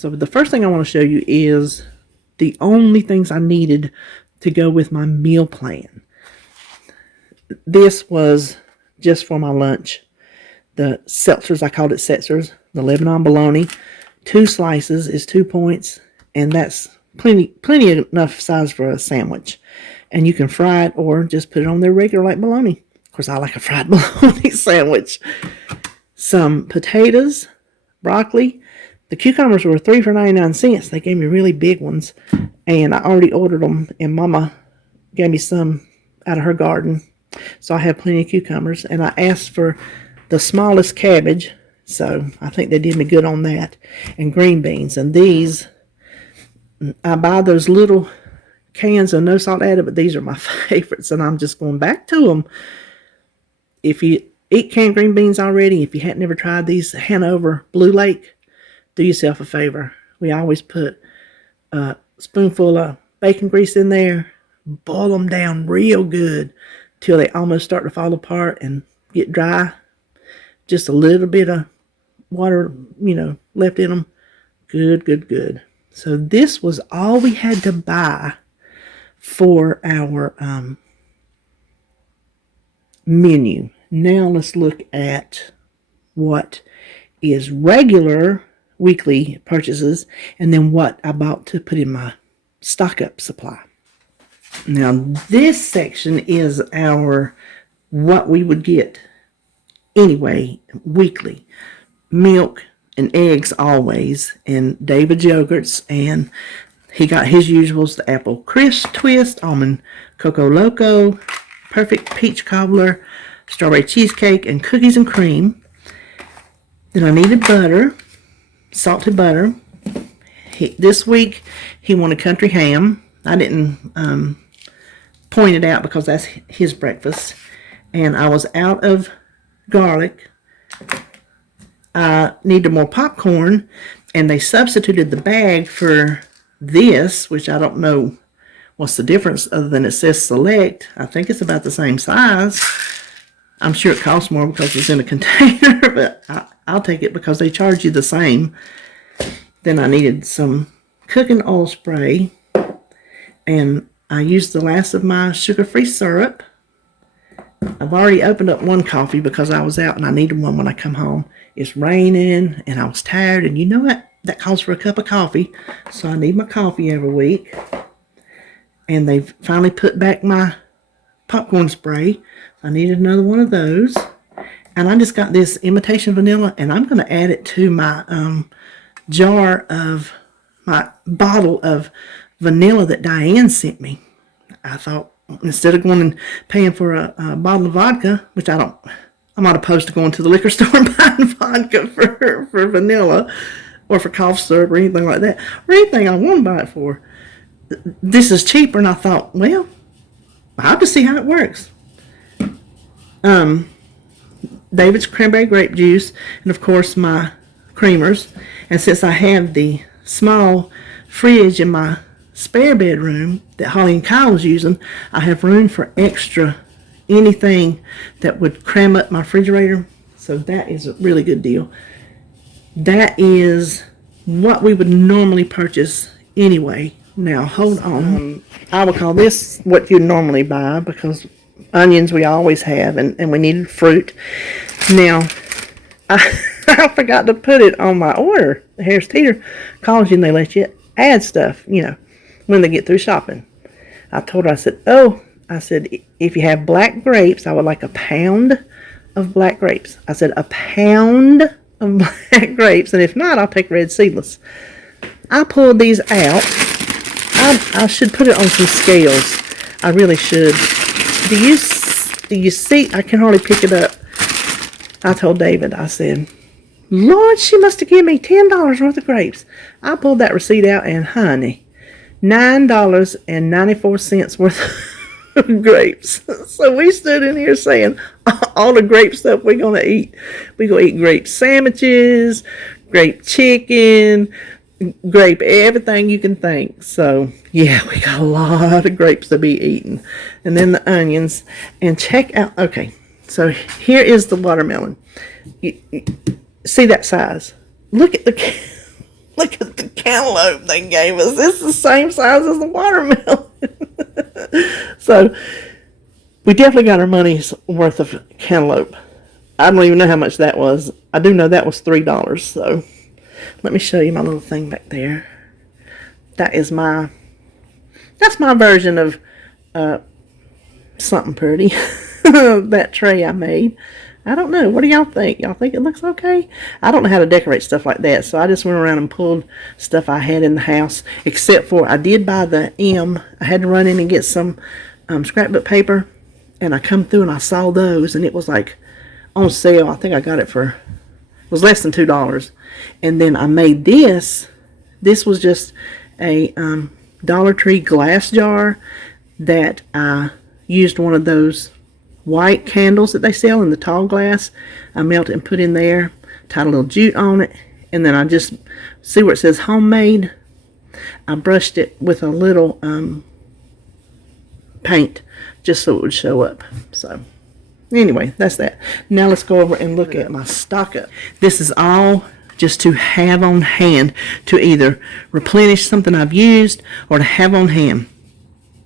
So the first thing I want to show you is the only things I needed to go with my meal plan. This was just for my lunch. The seltzers, I called it setzers, the Lebanon bologna. 2 slices is 2 points, and that's plenty enough size for a sandwich. And you can fry it or just put it on there regular like bologna. Of course, I like a fried bologna sandwich. Some potatoes, broccoli. The cucumbers were 3 for 99 cents. They gave me really big ones, and I already ordered them, and Mama gave me some out of her garden. So I have plenty of cucumbers, and I asked for the smallest cabbage, so I think they did me good on that, and green beans. And these, I buy those little cans of no salt added, but these are my favorites, and I'm just going back to them. If you eat canned green beans already, if you hadn't ever tried these Hanover Blue Lake, do yourself a favor. We always put a spoonful of bacon grease in there, boil them down real good till they almost start to fall apart and get dry. Just a little bit of water, left in them. Good, good, good. So this was all we had to buy for our menu. Now let's look at what is regular weekly purchases and then what I bought to put in my stock up supply. Now this section is our what we would get anyway weekly. Milk and eggs always, and David's yogurts, and he got his usuals: the apple crisp twist, almond cocoa loco, perfect peach cobbler, strawberry cheesecake, and cookies and cream. Then I needed butter, salted butter. This week he wanted country ham. I didn't point it out because that's his breakfast. And I was out of garlic. I needed more popcorn, and they substituted the bag for this, which I don't know what's the difference other than it says select. I think it's about the same size. I'm sure it costs more because it's in a container, but I'll take it because they charge you the same. Then I needed some cooking oil spray, and I used the last of my sugar-free syrup. I've already opened up one coffee because I was out and I needed one when I come home. It's raining and I was tired, and you know what? That calls for a cup of coffee, so I need my coffee every week. And they've finally put back my popcorn spray. I needed another one of those. And I just got this imitation vanilla, and I'm going to add it to my my bottle of vanilla that Diane sent me. I thought, instead of going and paying for a bottle of vodka, which I'm not opposed to going to the liquor store and buying vodka for vanilla or for cough syrup or anything like that, or anything I want to buy it for. This is cheaper, and I thought, well, I'll just see how it works. David's cranberry grape juice, and of course my creamers. And since I have the small fridge in my spare bedroom that Holly and Kyle was using, I have room for extra anything that would cram up my refrigerator. So that is a really good deal. That is what we would normally purchase anyway. Now hold on. I would call this what you normally buy because onions we always have, and we needed fruit. Now I forgot to put it on my order. Harris Teeter calls you and they let you add stuff, when they get through shopping. I told her, I said, if you have black grapes, I would like a pound of black grapes. I said, a pound of black grapes, and if not, I'll take red seedless. I pulled these out. I should put it on some scales. I really should. Do you see? I can hardly pick it up. I told David, I said, Lord, she must have given me $10 worth of grapes. I pulled that receipt out, and honey, $9.94 worth of grapes. So we stood in here saying all the grape stuff we're going to eat. We're going to eat grape sandwiches, grape chicken, grape everything you can think. So yeah, we got a lot of grapes to be eating. And then the onions. And check out, okay, so here is the watermelon. You see that size? Look at the Look at the cantaloupe they gave us. It's the same size as the watermelon. So we definitely got our money's worth of cantaloupe. I don't even know how much that was. I do know that was $3. So let me show you my little thing back there. That's my version of something pretty. That tray I made. I don't know. What do y'all think? Y'all think it looks okay? I don't know how to decorate stuff like that, so I just went around and pulled stuff I had in the house, except for I did buy the M. I had to run in and get some scrapbook paper, and I come through and I saw those, and it was like on sale. I think I got it for, it was less than $2. And then I made this. This was just a Dollar Tree glass jar that I used one of those white candles that they sell in the tall glass. I melted and put in there, tied a little jute on it, and then I just, see where it says homemade, I brushed it with a little paint just so it would show up. So anyway, that's that. Now let's go over and look at my stock up. This is all just to have on hand, to either replenish something I've used or to have on hand.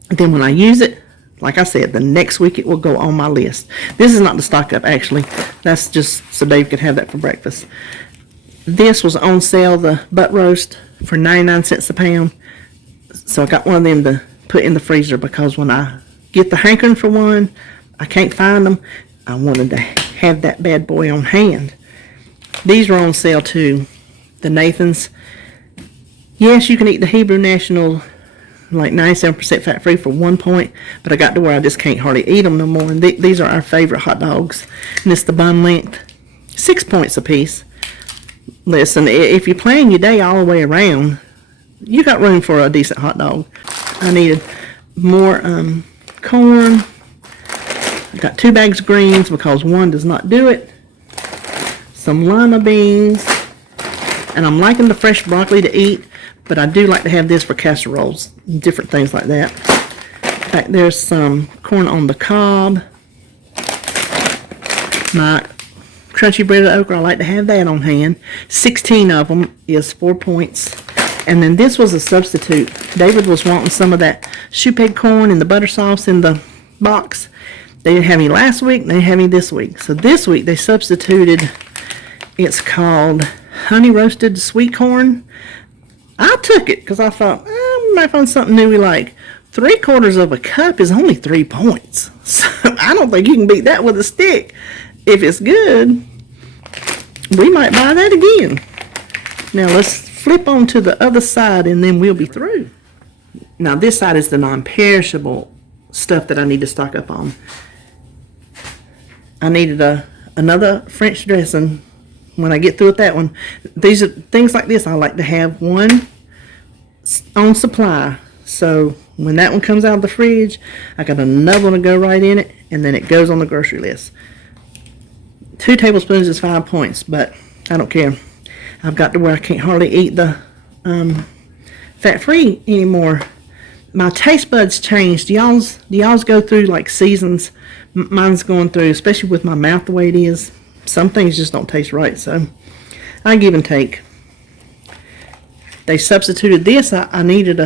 And then when I use it, like I said, the next week it will go on my list. This is not the stock up, actually. That's just so Dave could have that for breakfast. This was on sale, the butt roast, for 99 cents a pound. So I got one of them to put in the freezer because when I get the hankering for one, I can't find them. I wanted to have that bad boy on hand. These are on sale too. The Nathan's. Yes, you can eat the Hebrew National, like 97% fat free for 1 point, but I got to where I just can't hardly eat them no more. And these are our favorite hot dogs. And it's the bun length, 6 points a piece. Listen, if you plan your day all the way around, you got room for a decent hot dog. I needed more corn. I got 2 bags of greens because one does not do it. Some lima beans, and I'm liking the fresh broccoli to eat, but I do like to have this for casseroles and different things like that. Back there's some corn on the cob. My crunchy breaded okra, I like to have that on hand. 16 of them is 4 points. And then this was a substitute. David was wanting some of that shoe peg corn and the butter sauce in the box. They didn't have any last week, they didn't have any this week. So this week they substituted, it's called honey roasted sweet corn. I took it because I thought, we might find something new we like. 3/4 of a cup is only 3 points. So I don't think you can beat that with a stick. If it's good, we might buy that again. Now let's flip on to the other side and then we'll be through. Now this side is the non-perishable stuff that I need to stock up on. I needed another French dressing. When I get through with that one, these are things like this. I like to have one on supply. So when that one comes out of the fridge, I got another one to go right in it, and then it goes on the grocery list. 2 tablespoons is 5 points, but I don't care. I've got to where I can't hardly eat the fat-free anymore. My taste buds changed. Do y'all's go through like seasons? Mine's going through, especially with my mouth the way it is. Some things just don't taste right, so I give and take. They substituted this. I needed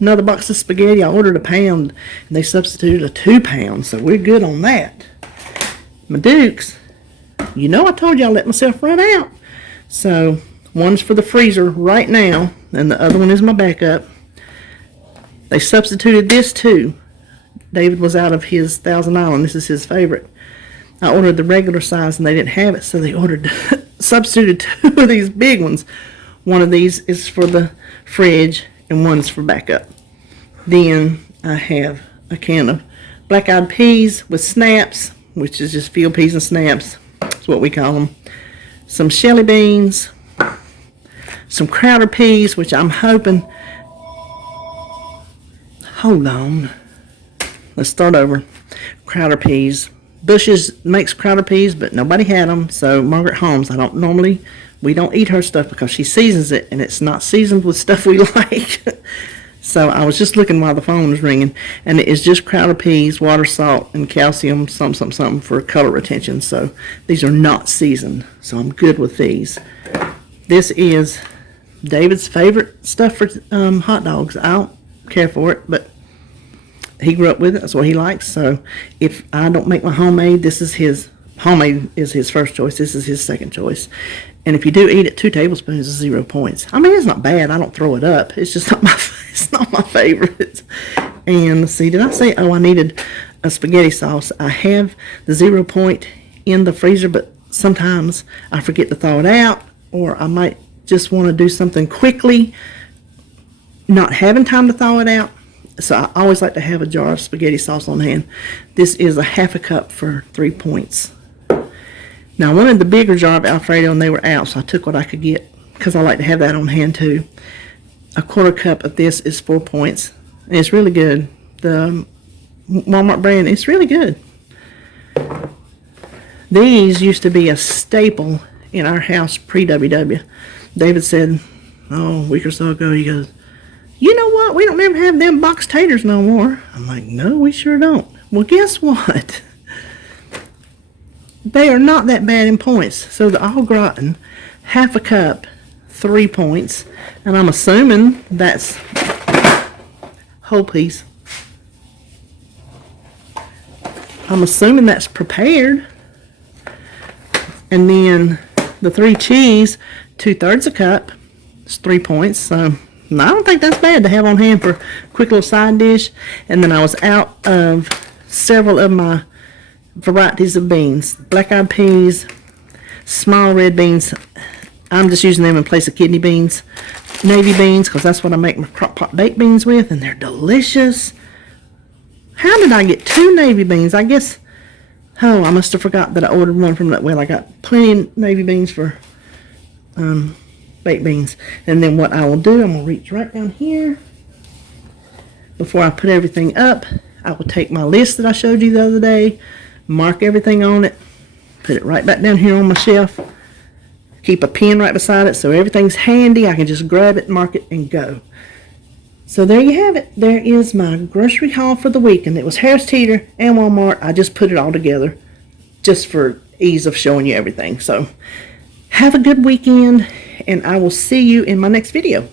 another box of spaghetti. I ordered a pound, and they substituted a 2 pound, so we're good on that. My Dukes, you know I told you I let myself run out. So one's for the freezer right now, and the other one is my backup. They substituted this too. David was out of his Thousand Island. This is his favorite. I ordered the regular size and they didn't have it, so they substituted 2 of these big ones. One of these is for the fridge and one's for backup. Then I have a can of black-eyed peas with snaps, which is just field peas and snaps. That's what we call them. Some Shelly beans, some Crowder peas, which I'm hoping, hold on, let's start over. Crowder peas. Bush's makes Crowder peas, but nobody had them. So Margaret Holmes, we don't eat her stuff because she seasons it, and it's not seasoned with stuff we like. So I was just looking while the phone was ringing, and it is just Crowder peas, water, salt, and calcium, something for color retention. So these are not seasoned, so I'm good with these. This is David's favorite stuff for hot dogs. I don't care for it, but he grew up with it. That's what he likes. So if I don't make my homemade, homemade is his first choice. This is his second choice. And if you do eat it, 2 tablespoons is 0 points. I mean, it's not bad. I don't throw it up. It's just not it's not my favorite. And let's see, did I say, I needed a spaghetti sauce? I have the 0 point in the freezer, but sometimes I forget to thaw it out, or I might just want to do something quickly, not having time to thaw it out. So I always like to have a jar of spaghetti sauce on hand. This is a 1/2 cup for 3 points. Now I wanted the bigger jar of Alfredo and they were out, so I took what I could get because I like to have that on hand too. A 1/4 cup of this is 4 points. And it's really good. The Walmart brand, it's really good. These used to be a staple in our house pre-WW. David said, a week or so ago, he goes, you know what? We don't ever have them boxed taters no more. I'm like, no, we sure don't. Well, guess what? They are not that bad in points. So the au gratin, 1/2 cup, 3 points. And I'm assuming that's whole piece. I'm assuming that's prepared. And then the 3 cheese, 2/3 a cup, is 3 points. So I don't think that's bad to have on hand for a quick little side dish. And then I was out of several of my varieties of beans. Black-eyed peas, small red beans. I'm just using them in place of kidney beans. Navy beans, because that's what I make my crock pot baked beans with, and they're delicious. How did I get 2 navy beans? I guess, I must have forgot that I ordered one from that. Well, I got plenty of navy beans for baked beans. And then what I will do, I'm going to reach right down here. Before I put everything up, I will take my list that I showed you the other day, mark everything on it, put it right back down here on my shelf, keep a pen right beside it so everything's handy. I can just grab it, mark it, and go. So there you have it. There is my grocery haul for the week, and it was Harris Teeter and Walmart. I just put it all together just for ease of showing you everything. So have a good weekend, and I will see you in my next video.